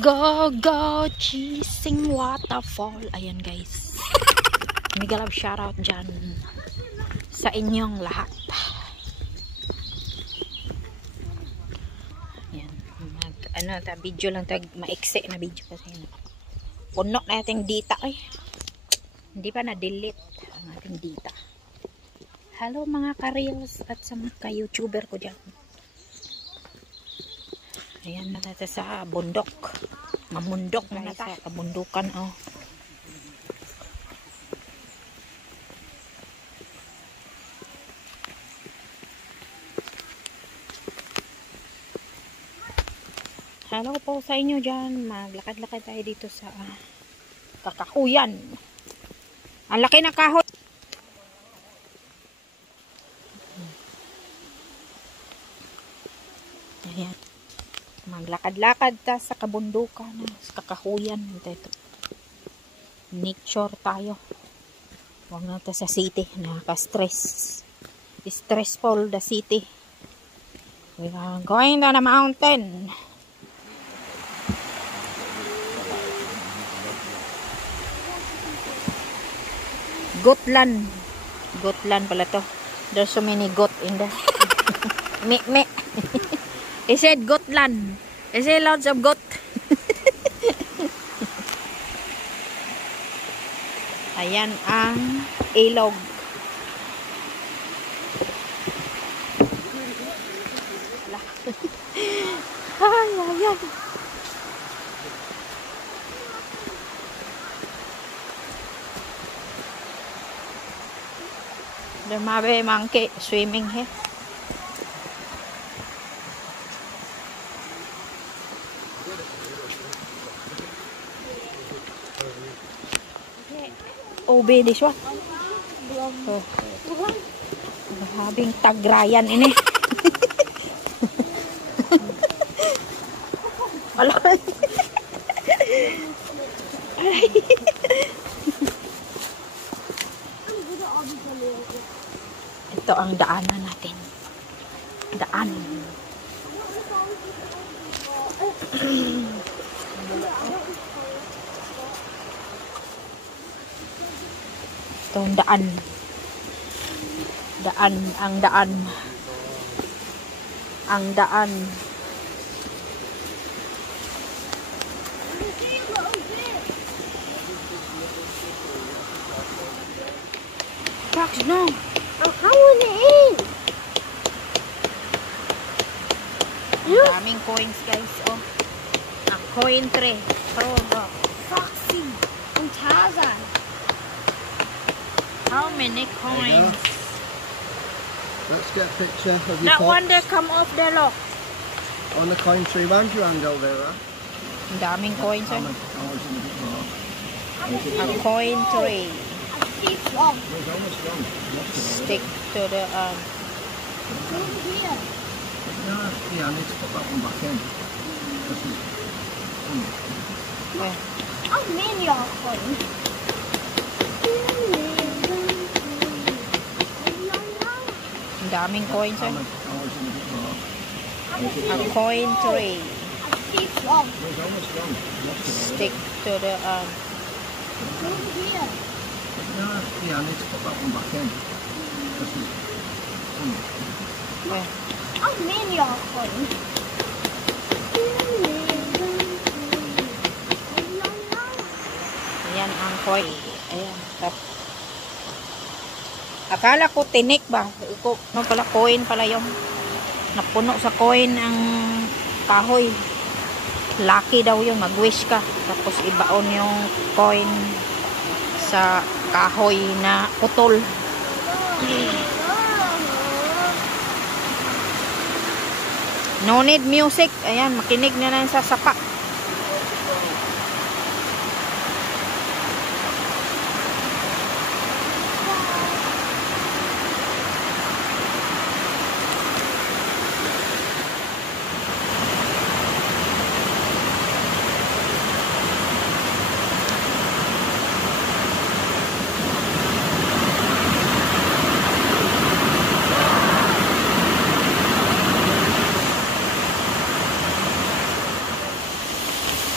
Go, go, Chising Waterfall. Ayan guys. Mega love shoutout dyan sa inyong lahat. Ayan. Video lang. Maiksi na video kasi. Puno na ating data. Ay. Hindi pa na-delete ang ating data. Hello mga ka-reels at sa mga ka-youtuber ko dyan. Ayan na natin sa bundok. Mamundok na natin sa kabundukan. Oh. Hello po sa inyo dyan. Maglakad-lakad tayo dito sa kakahuyan. Ang laki na kahoy. Ayan. Maglakad-lakad ta sa kabundukan, sa kakahuyan. Ito. Nature tayo. Huwag na sa city. Nakaka-stress. Stressful the city. We are going down the mountain. Gotland. Gotland pala to. There's so many goat in there. Me. I said Gotland. I said lots of goat. Ayan ang ilog. Ayan. There may be monkey swimming here. OB this one. Oh. Habing tagrayan ini. Wala. Ito ang daanan natin. Daan. Ito ang daan. Ang daan. Trucks, no. I'm going in. Daming coins guys. Oh. Ang coin tray. Oh, Foxy and Tarzan. how many coins? Let's get a picture of your That fox. one that come off the lock. On the coin tree. Round your hand over there. Ang daming coins. How Eh. much? How much is it for? A coin tray. Stick from It's almost gone. Stick to the here. No, yeah, I need to put that one back in. eh, How many are coins? ang daming coins. How Eh. much? How much is it for? A coin tray. Stick from It's almost gone. Stick to the here. No, yeah, I need to put that one back in. eh, How many are coins? ayan ang coin. Ayan. Akala ko tinik ba? Iko, no pala coin pala yung napuno sa coin ang kahoy. Lucky daw yun. Mag-wish ka. Tapos ibaon yung coin sa kahoy na putol. No need music. Ayan, makinig na lang sa sapa.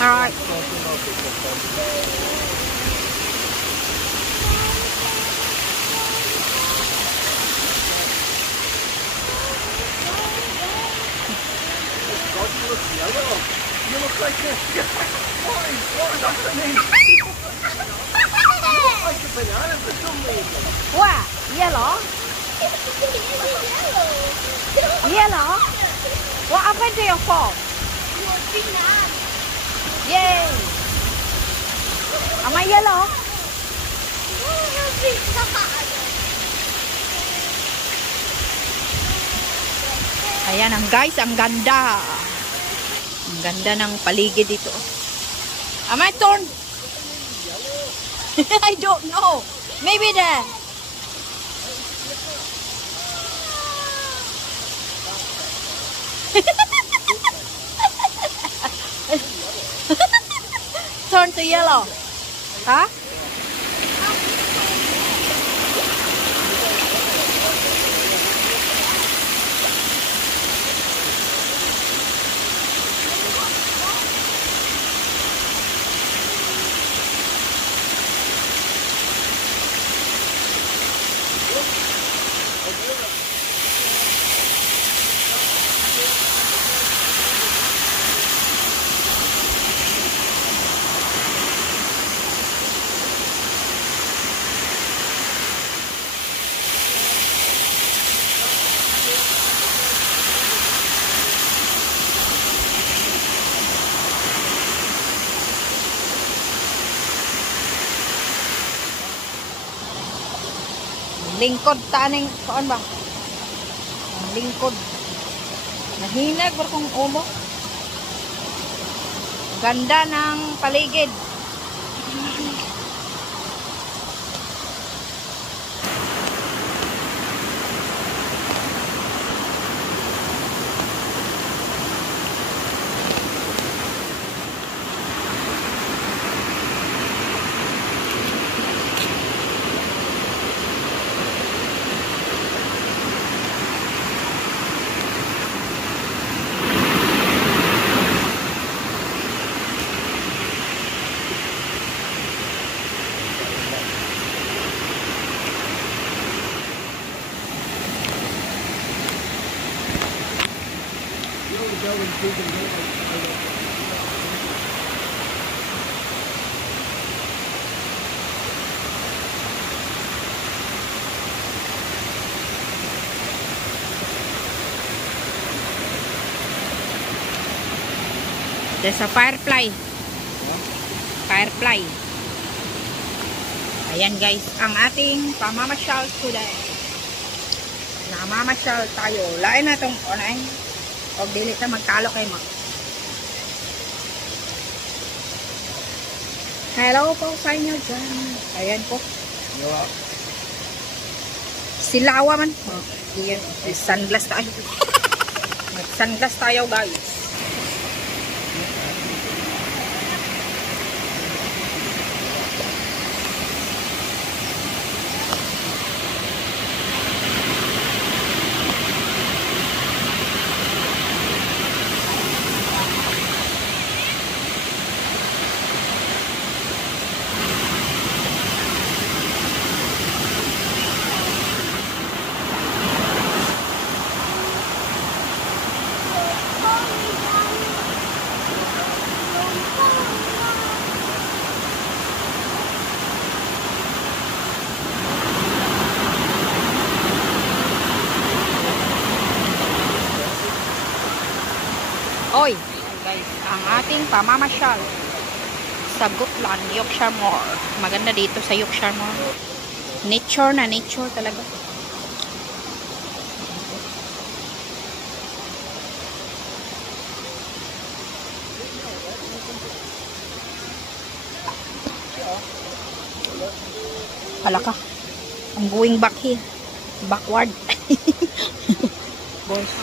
Alright. God, you look yellow. You look like a... What? That's the name. You look like a banana for some reason. What? Yellow? Yellow? What happened to your phone? Yay! Am I yellow? Ayan ang guys, ang ganda. Ang ganda ng paligid dito. Am I torn? I don't know. Maybe there. Turn to yellow. Huh? Lingkod taning kuan ba? Ang lingkod. Nahinag bar kong umo. Ganda ng paligid. There's a firefly. Firefly. Ayan guys, ang ating pamamasyal today. Namamasyal tayo. Lain na itong onay. O dili ka magtalo kay mo. Hello po sa inyo dyan. Ayan po. Silawa man. Oh, ayan. Sunglass tayo. Mag-sunglass tayo guys. Oy, guys, ang ating pamamasyal sa Gutland, Yorkshire Moor. Maganda dito sa Yorkshire Moor. Nature na nature talaga. Hala ka. I'm going back here. Backward. Boys.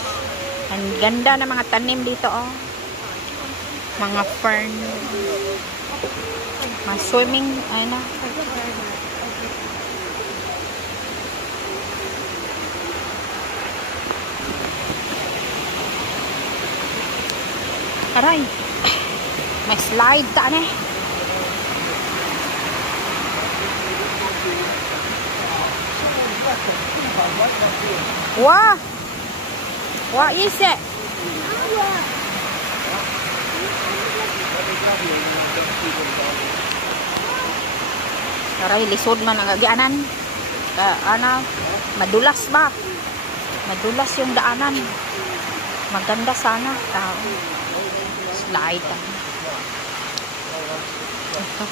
Ang ganda ng mga tanim dito, oh. Mga fern. Mga swimming, ay na. Aray. May slide ta ne. Wow. What is it? Aray, lisod man ang agianan. Madulas ba? Madulas yung daanan. Maganda sana. Slide. Ito.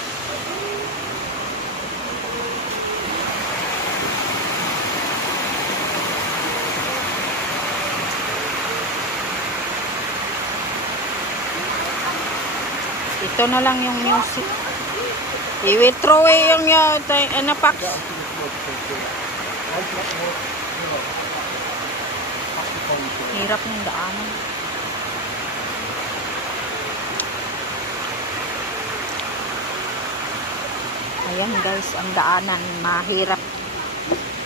Ito na lang yung music. We will throw away yung packs. Hirap ng daanan. Ayan guys, ang daanan mahirap.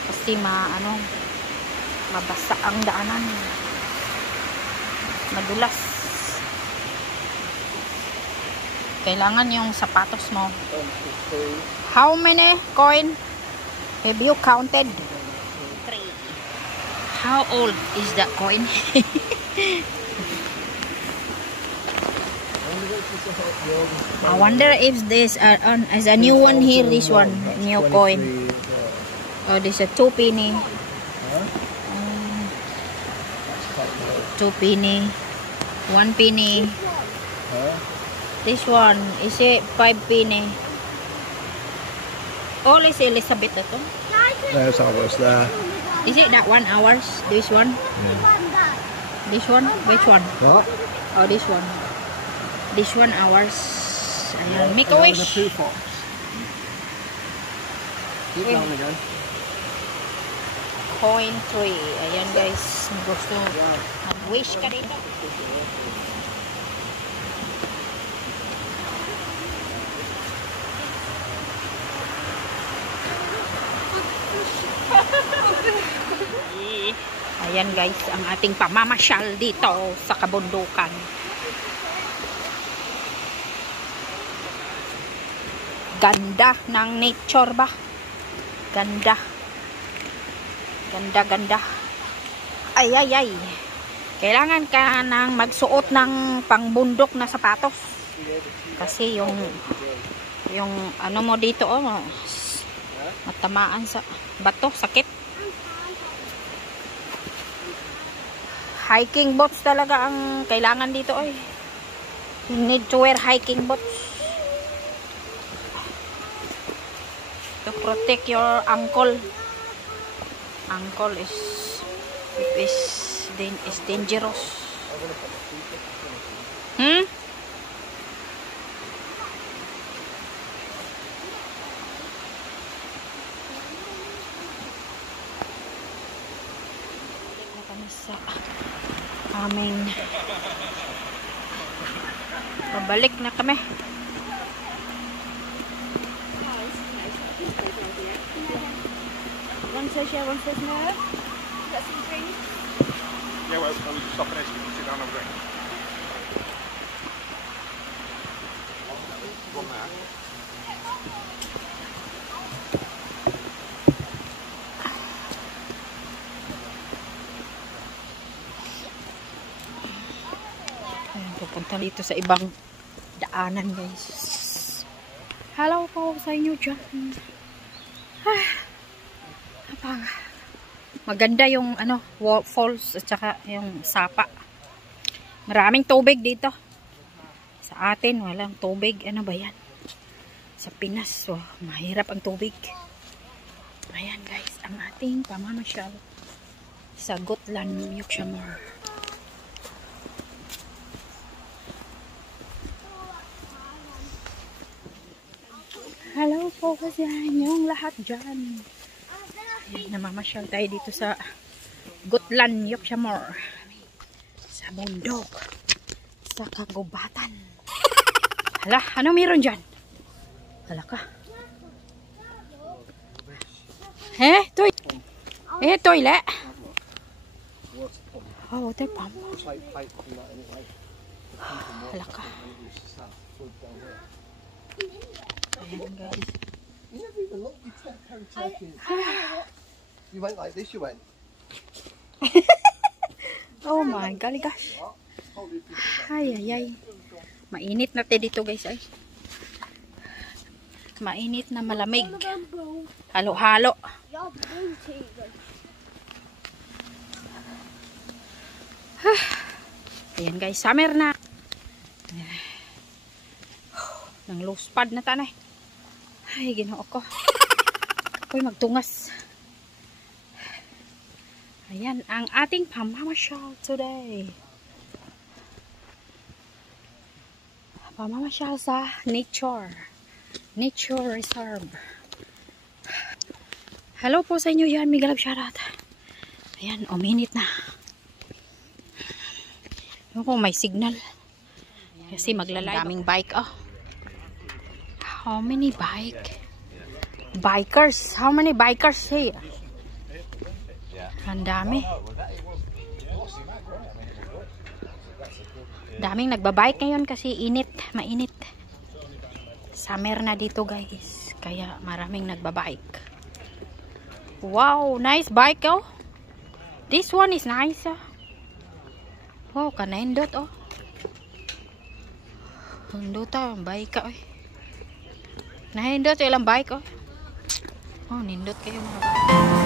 Kasi mabasa ang daanan. Madulas. Kailangan yung sapatos mo. How many coin have you counted? 3. How old is that coin? I wonder if this is a new one here. This one, new coin. Oh, this is a 2 penny. 2 penny. 1 penny. This one, is it 5 penny? All is Elizabeth ito? There's ours there. Is it that 1 hours? This one? This one? Which one? What? Oh, this one. This 1 hours. Ayan, make a wish. Keep going again. Coin 3. Ayan guys, gusto mag-wish ka dito. Ayan guys, ang ating pamamasyal dito sa kabundukan. Ganda ng nature ba? Ganda. Ganda, ganda. Ay, ay, ay. Kailangan ka nang magsuot ng pangbundok na sapatos. Kasi yung ano mo dito, matamaan sa bato, sakit. Hiking boots talaga ang kailangan dito, oy. You need to wear hiking boots to protect your ankle. Ankle is dangerous. Sa aming pabalik na kami. One says yeah, one says no. Got some drinks? Yeah, well, we'll just stop and sit down and drink. One there. Pupunta dito sa ibang daanan guys. Hello po sa inyo dyan. Maganda yung falls at saka yung sapa. Maraming tubig dito. Sa atin walang tubig. Ano ba yan? Sa Pinas mahirap ang tubig. Ayan guys, ang ating pamamasyal sa Gotland, Yukshamor. Hello po sa inyong lahat dyan. Ayan, namamasyal tayo dito sa Gotland, Yukshamor. Sa bundok. Sa kagubatan. Hala, ano meron dyan? Hala ka. Toilet. Oh, water pump. Halaka. Ayan guys. You never even look. You carry turkeys. You went like this. You went. Oh my golly gosh. Hold it. Ay, ay, ay. Mainit na te dito guys ay. Mainit na malamig. Halo-halo. Ayan guys, summer na. Nang loose pad na tanay. Ay, ginoo ko. Ako'y magtungas. Ayan, ang ating pamamasyal today. Pamamasyal sa nature reserve. Hello po sa inyo yan, Migalab Sharat. Ayan, minute na. Ano kung may signal. Kasi maglalay. Daming bike, oh. How many bikers? How many bikers here? Ang dami. Daming nagbabike ngayon kasi init, mainit. Summer na dito guys. Kaya maraming nagbabike. Wow, nice bike oh. This one is nice oh. Wow, kanaindot oh. Indot ah, bike oh. Naindot ilang bike oh. Oh, nindot kayo mga bike.